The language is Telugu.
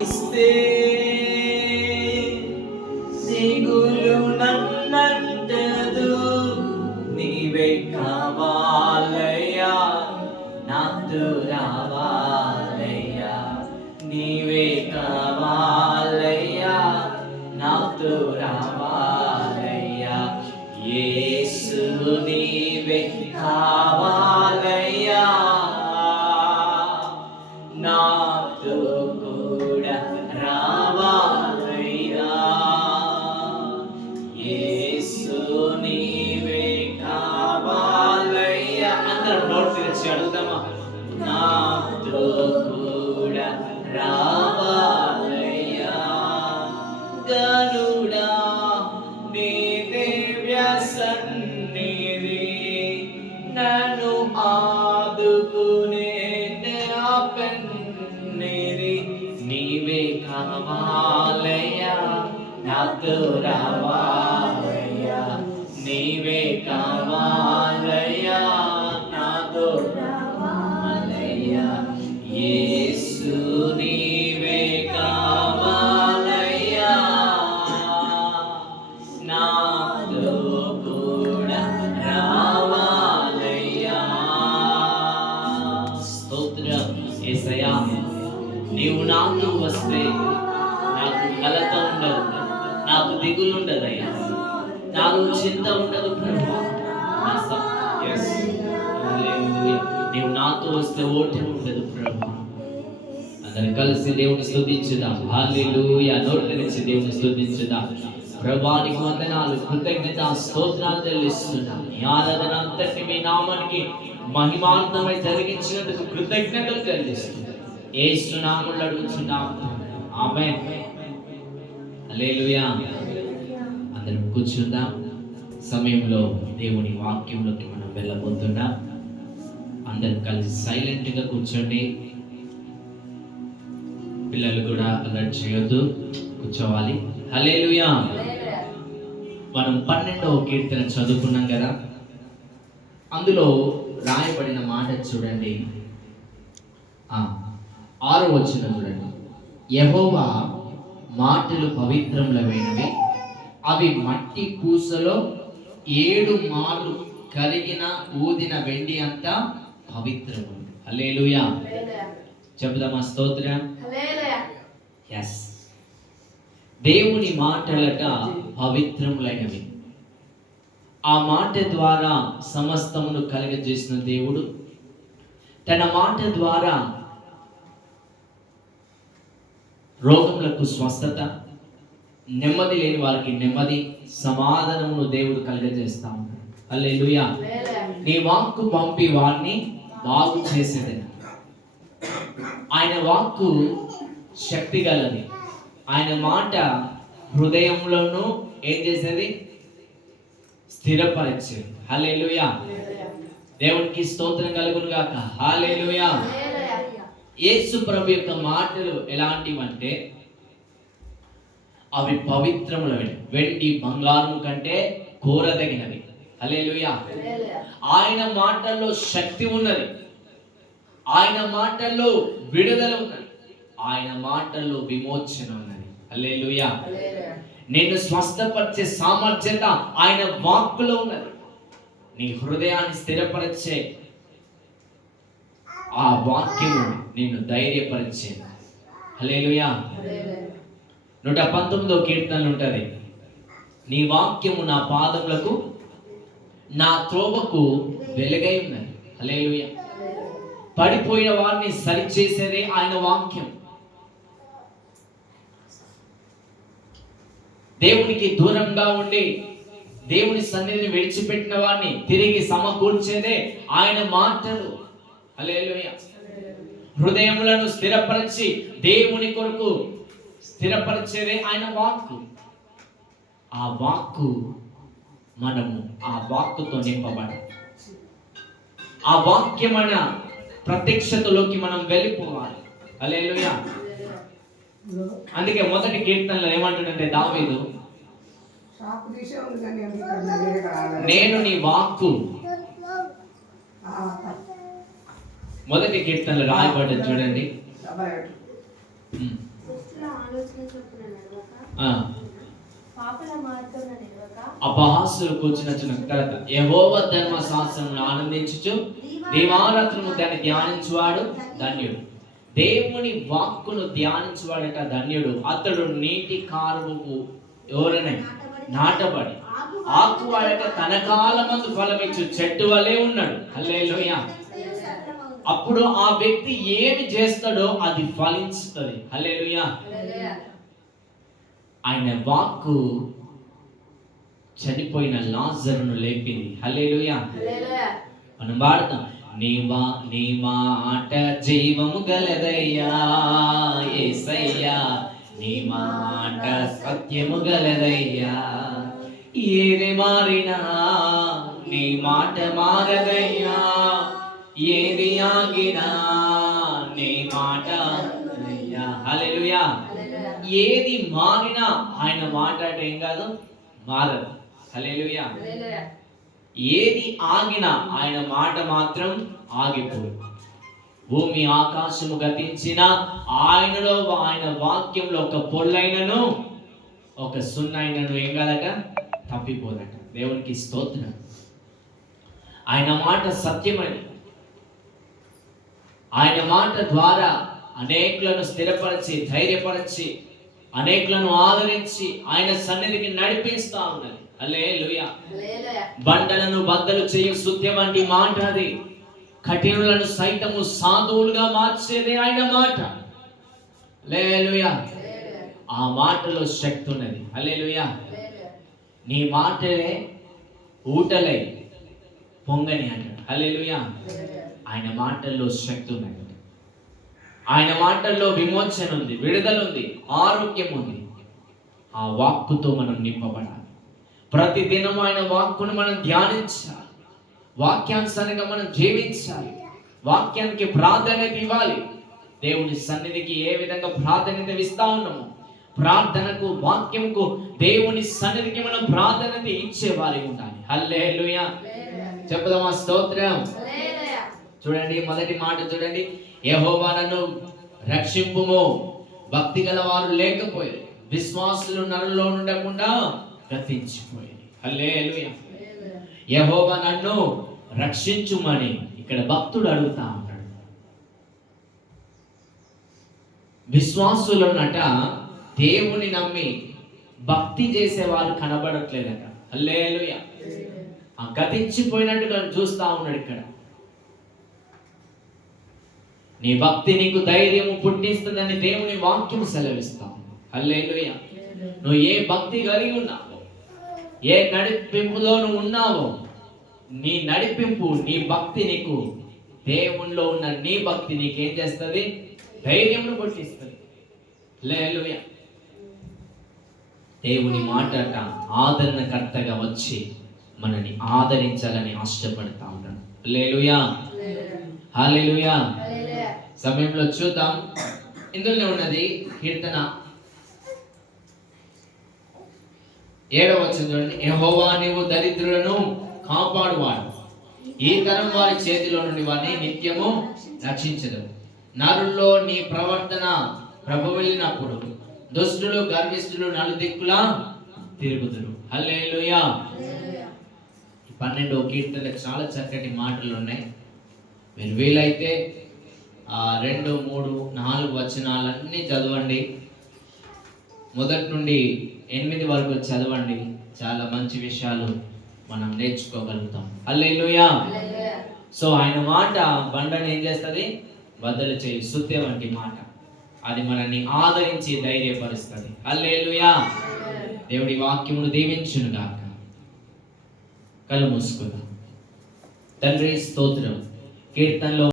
ఇస్తే దిగులు నన్నంటదు, నీవే కావాలయ్యా, నాతో రావాలయ్యా, నీవే కావాలయ్యా, నాతో రావాలయ్యా, యేసు నీవే కావాలయ్యా, నాతో కూడా రావాలయ్యా, యేసు నీవే కావాలయ్యా. అందరం నోట్ తెరిచి అడుగుదామా? నాతో కూడా రావాలయ్యా, గరుడా నీ దివ్య సన్నిధి నన్ను ఆదుకునే పెన్నిధి, నీవే కావాలయ్యా, నాతో రావాలయ్యా, నీవే కావాలయ్యా, నాతో రావాలయ్యా, యేసు నీవే కావాలయ్యా, నాతో కూడా రావాలయ్యా. స్తోత్రం యేసయ్యా, నీవు నాతో వస్తే నాకు కలత ఉండదు, నాకు దిగులు ఉండదయ్యా, నాకు చింత ఉండదు ప్రభువా. నీవు నాతో వస్తే ఓటమి ఉండదు ప్రభువా. అందరం కలిసి దేవుని స్తుతించుదాం. హల్లెలూయా. నోటి నుంచి దేవుని స్తుతించుదాం. ప్రభువానికి వందనాలు, కృతజ్ఞత స్తోత్రాలు చెల్లిస్తున్నాం. ఈ ఆరాధన అంతటి మీ నామానికి మహిమార్థమై జరిగించినందుకు కృతజ్ఞతలు చెల్లిస్తున్నాం. యేసు నామములో అడుగుచున్నాం, ఆమేన్. హల్లెలూయా. అందరం కూర్చుందాం. సమయంలో దేవుని వాక్యంలోకి మనం వెళ్ళబోతున్నాం. అందరం కలిసి సైలెంట్ గా కూర్చోండి. పిల్లలు కూడా అలర్ట్ చేయొద్దు, కూర్చోవాలి. హల్లెలూయా. మనం 12వ కీర్తన చదువుకున్నాం కదా, అందులో రాయబడిన మాట చూడండి. 6వ వచనం చూడండి. యెహోవా మాటలు పవిత్రములైనవి, అవి మట్టి పూసలో 7 మార్లు కరిగిన ఊదిన వెండి అంతా పవిత్రము. హల్లెలూయా. చెబుదామా స్తోత్రం? yes. దేవుని మాటలట పవిత్రములైనవి. ఆ మాట ద్వారా సమస్తమును కలుగజేసిన దేవుడు తన మాట ద్వారా రోగములకు స్వస్థత, నెమ్మది లేని వారికి నెమ్మది, సమాధానమును దేవుడు కలుగజేస్తా ఉన్నాడు. హల్లెలూయా. నీ వాక్కు పంపి వారిని బాగు చేసేది. ఆయన వాక్కు శక్తి గలది. ఆయన మాట హృదయంలోనూ ఏం చేసేది? స్థిరపరిచేది. హల్లెలూయా. దేవునికి స్తోత్రం కలుగును గాక. హల్లెలూయా. యేసు ప్రభు యొక్క మాటలు ఎలాంటివంటే అవి పవిత్రములవి, వెండి బంగారం కంటే కోరదగినవి. హల్లెలూయా. ఆయన మాటల్లో శక్తి ఉన్నది, ఆయన మాటల్లో విడుదల ఉన్నది, ఆయన మాటల్లో విమోచన ఉన్నది. హల్లెలూయా. నిన్ను స్వస్థపరిచే సామర్థ్యత ఆయన వాక్కులో ఉన్నది. నీ హృదయాన్ని స్థిరపరిచే ఆ వాక్యము నిన్ను ధైర్యపరిచేది. హల్లెలూయా. 119వ కీర్తనలో ఉంటది, నీ వాక్యము నా పాదములకు నా త్రోవకు వెలుగై ఉన్నది. హల్లెలూయా. పడిపోయిన వారిని సరిచేసేదే ఆయన వాక్యం. దేవునికి దూరంగా ఉండి దేవుని సన్నిధిని విడిచిపెట్టిన వారిని తిరిగి సమకూర్చేదే ఆయన మాటలు. హల్లెలూయా. హృదయములను స్థిరపరిచి దేవుని కొరకు స్థిరపరిచేదే ఆయన వాక్కు. ఆ వాక్కు మనము ఆ వాక్కుతో నింపబడాలి. ఆ వాక్యమైన ప్రత్యక్షతలోకి మనం వెళ్ళిపోవాలి. హల్లెలూయా. అందుకే మొదటి కీర్తనలో ఏమంటాడంటే దావీదు, నేను నీ వాక్కు మొదటి కీర్తనలు రాయబడ్డది చూడండి. ఆలోచన చొప్పున నడవక, ఆ, పాపుల మార్గమున నిలవక, అపహాస్యులు కూర్చున్న తర్వాత యెహోవా ధర్మశాస్త్రమును ఆనందించుచు దివారాత్రము దాన్ని ధ్యానించువాడు ధన్యుడు. దేవుని వాక్కును ధ్యానించువాడట ధన్యుడు. అతడు నీటి కాలువకు ఎవరనే నాటబడి ఆకువాడట తన కాలమందు ఫలమిచ్చు చెట్టు వలె ఉన్నాడు. హల్లెలూయా. అప్పుడు ఆ వ్యక్తి ఏమి చేస్తాడో అది ఫలించుతుంది. హల్లెలూయా. ఆయన వాక్కు చనిపోయిన లాజరును లేపింది. హల్లెలూయా. మనం వాడతాం, నీ మాట జీవము గలదయ్యా యేసయ్యా, నీ మాట సత్యము గలదయ్యా, ఏది మారినా నీ మాట మారదయ్యా, ఏది ఆగినా నీ మాట. హల్లెలూయా. ఏది మారినా ఆయన మాట అంటే ఏం కాదు, మారదు. హల్లెలూయా. ఏది ఆగినా ఆయన మాట మాత్రం ఆగిపోదు. భూమి ఆకాశము గతించిన ఆయనలో, ఆయన వాక్యంలో ఒక పొల్లైనను ఒక సున్నైనను ఏం కాదట, తప్పిపోదట. దేవునికి స్తోత్రం. ఆయన మాట సత్యమని, ఆయన మాట ద్వారా అనేకులను స్థిరపరిచి ధైర్యపరిచి అనేకులను ఆదరించి ఆయన సన్నిధికి నడిపిస్తా ఉన్నది. హల్లెలూయా. బండలను బద్దలు చేయు శుద్ధి వంటి మాట అది. కఠినులను సైతము సాధువులుగా మార్చేది ఆయన మాట. హల్లెలూయా. ఆ మాటలో శక్తి ఉన్నది. హల్లెలూయా. నీ మాటలే ఊటలై పొంగని అంటాడు. హల్లెలూయా. ఆయన మాటల్లో శక్తి ఉన్నది. ఆయన మాటల్లో విమోచన ఉంది, విడుదల ఉంది, ఆరోగ్యం ఉంది. ఆ వాక్కుతో మనం నింపబడాలి. ప్రతి దినం ఆయన వాక్కును మనం ధ్యానించాలి. వాక్యానుసారంగా మనం జీవించాలి. వాక్యానికి ప్రాధాన్యత ఇవ్వాలి. దేవుని సన్నిధికి ఏ విధంగా ప్రాధాన్యత ఇస్తా ఉన్నాము, ప్రార్థనకు వాక్యంకు దేవుని సన్నిధికి మనం ప్రాధాన్యత ఇచ్చేవారి ఉండాలి. హల్లెలూయా. చెప్పుదామా స్తోత్రం. చూడండి, మొదటి మాట చూడండి, యెహోవా నన్ను రక్షింపుము. భక్తి గల వారు లేకపోయారు, విశ్వాసులు నరుల్లో ఉండకుండా గతించిపోయారు. హల్లెలూయా. యెహోవా నన్ను రక్షించుమని ఇక్కడ భక్తుడు అడుగుతా ఉన్నాడు. విశ్వాసులనట దేవుని నమ్మి భక్తి చేసేవారు కనబడట్లేదట. హల్లెలూయా. ఆ గతించిపోయినట్టుగా చూస్తా ఉన్నాడు ఇక్కడ. నీ భక్తి నీకు ధైర్యము పుట్టిస్తుందని దేవుని వాక్యం సెలవిస్తాం. హల్లెలూయా. నువ్వు ఏ భక్తి కలిగి ఉన్నావో, ఏ నడిపింపులో నువ్వు ఉన్నావో, నీ నడిపింపు, నీ భక్తి నీకు, దేవునిలో ఉన్న నీ భక్తి నీకేం చేస్తుంది, ధైర్యమును పుట్టిస్తుంది. హల్లెలూయా. దేవుని మాట ఆదరణకర్తగా వచ్చి మనని ఆదరించాలని ఆశపడతా ఉంటాను. హల్లెలూయా. హల్లెలూయా. సమయంలో చూద్దాం, ఇందులోనే ఉన్నది కీర్తన 7వ వచనం చూడండి. యెహోవా నీవు దరిద్రులను కాపాడువాడు, ఈ తరం వారి చేతిలో నుండి వారిని నిత్యము రక్షించదు. నరుల్లో నీ ప్రవర్తన ప్రభువెళ్ళినప్పుడు దుష్టులు గర్విష్ఠులు నలుదిక్కులా తిరుగుదురు. హల్లెలూయా. 12వ కీర్తనలో చాలా చక్కటి మాటలు ఉన్నాయి. మీరు వీలైతే 2, 3, 4 వచనాలన్నీ చదవండి. మొదటి నుండి 8 వరకు చదవండి. చాలా మంచి విషయాలు మనం నేర్చుకోగలుగుతాం. హల్లెలూయా. సో ఆయన మాట బండని ఏం చేస్తుంది, బద్దలు చేయి సుత్తే వంటి మాట. అది మనల్ని ఆదరించి ధైర్యపరుస్తుంది. హల్లెలూయా. దేవుడి వాక్యమును దీవించును గాక. కళ్ళు మూసుకుందాం. తండ్రి స్తోత్రం. కీర్తనలో